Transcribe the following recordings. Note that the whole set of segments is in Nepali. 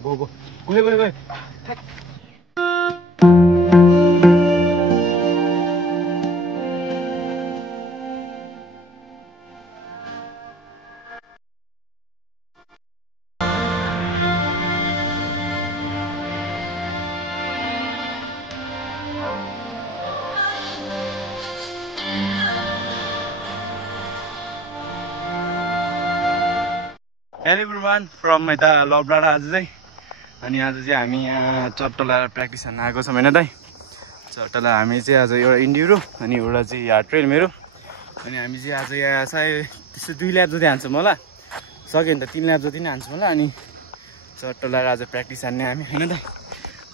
go. Go. Hello everyone from यता लबडाँडा आज चाहिँ अनि आज चाहिँ हामी यहाँ चट्टला प्र्याक्टिस गर्न आएको छौँ हैन दाइ चट्टला हामी चाहिँ आज एउटा इन्ड्युरो अनि एउटा चाहिँ यहाँ ट्रेल मेरो अनि हामी चाहिँ आज यहाँ सायद त्यस्तो 2 ल्याप जति हान्छौँ होला सक्यो भने त 3 ल्याप जति नै हान्छौँ होला अनि चट्टला आज प्र्याक्टिस हान्ने हामी हैन दाइ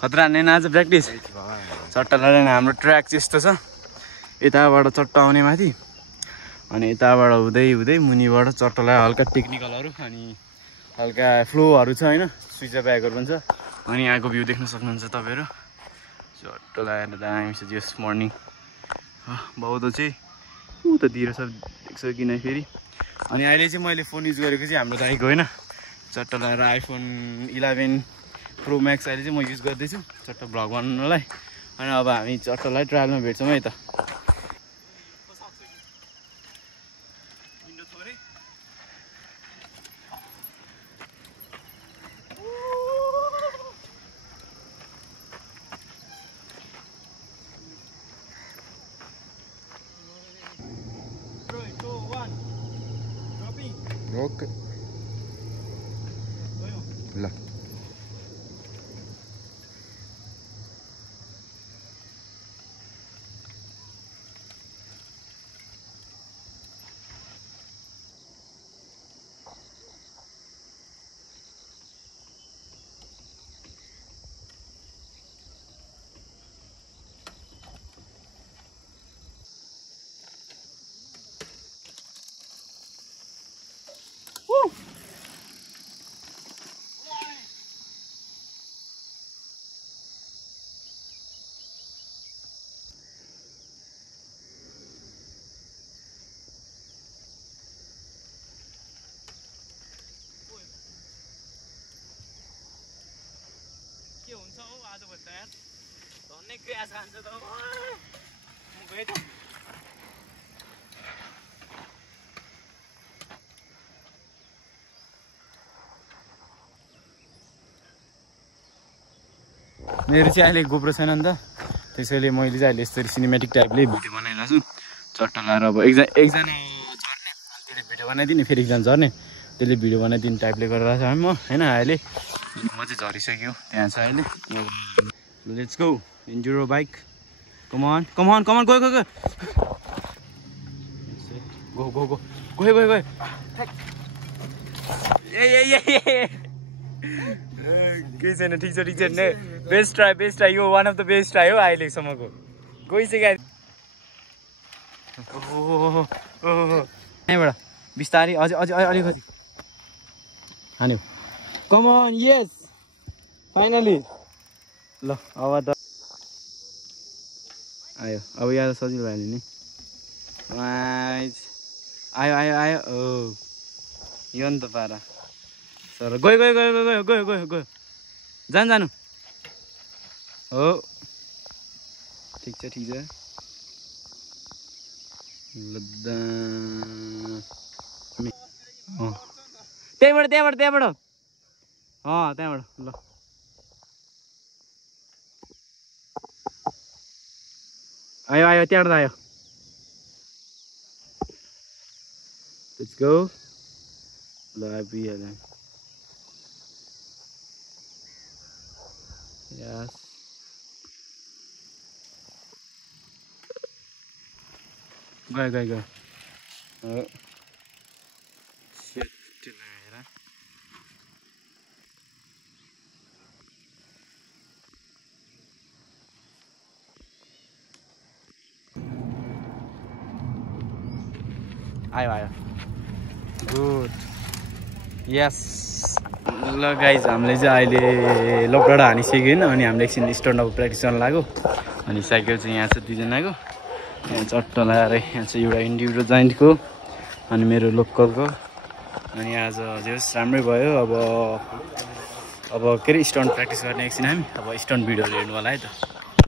खतरा हान्ने आज प्र्याक्टिस चट्टला हाम्रो ट्र्याक चाहिँ यस्तो छ यताबाट चट्टा आउने माथि अनि यताबाट हुँदै मुनिबाट चट्टला हल्का टेक्निकलहरू अनि हल्का फ्लोहरू छ हैन स्विच ब्यागहरू पनि छ अनि यहाँको भ्यू देख्न सक्नुहुन्छ तपाईहरु चट्टला हेर्दा दामी छ जस मर्निङ बहुत चाहिँ उतातिर सब देख्छ किन फेरि अनि अहिले चाहिँ मैले फोन युज गरेको चाहिँ हाम्रो दाइको हैन चट्टला र आइफोन 11 प्रो म्याक्स अहिले चाहिँ म युज गर्दै छु चट्टा भ्लग बनाउनलाई अनि अब हामी चट्टलाई ट्रायलमा भेट्छौँ है त Okay. La. हुन्छ हौ आज भन्दा यार धन्ने क्र्यास खान्छ त म गए त मेरो चाहिँ अहिले गोप्रो छैन नि त त्यसैले मैले चाहिँ अहिले यसरी सिनेमेटिक टाइपले भिडियो बनाइरहेको छु चट्टा लाएर अब एकजना झर्ने त्यसले भिडियो बनाइदिने फेरि एकजना झर्ने त्यसले भिडियो बनाइदिने टाइपले गरिरहेको छ म हैन अहिले म चाहिँ झरिसक्यो त्यहाँ छ अहिले let's go enduro bike come on go के छैन ठिक छ बेस्ट ट्राई यो one of the best try हो अहिलेसम्मको गइसक्यो यहाँबाट बिस्तारै अझै अलिकति हान्यो कम अन यस फाइनली ल अब त आयो अब यहाँ त सजिलो भयो नि आयो ओ यो नि त पारा सर गयो जानु हो ठिक छ लद्दा त्यहाँबाट त्यहाँबाट ल आयो त्यहाँबाट आयो लेट्स गो ल आइपुगिहाल्यो यस गयो आयो गुड यस ल गाइज हामीले चाहिँ अहिले लकडाउन हानिसक्यो अनि हामीले एकछिन स्ट्यान्ड अप प्र्याक्टिस गर्न लाग्यो अनि साइकल चाहिँ यहाँ छ दुईजनाको यहाँ चट्टा लगाएर यहाँ चाहिँ एउटा इन्डिभिजुअल जोइन्टको अनि मेरो लोकलको अनि आज जे होस् राम्रै भयो अब के अरे स्टन्ट प्र्याक्टिस गर्ने एकछिन हामी अब स्टन्ट भिडियोहरू हेर्नु होला है त।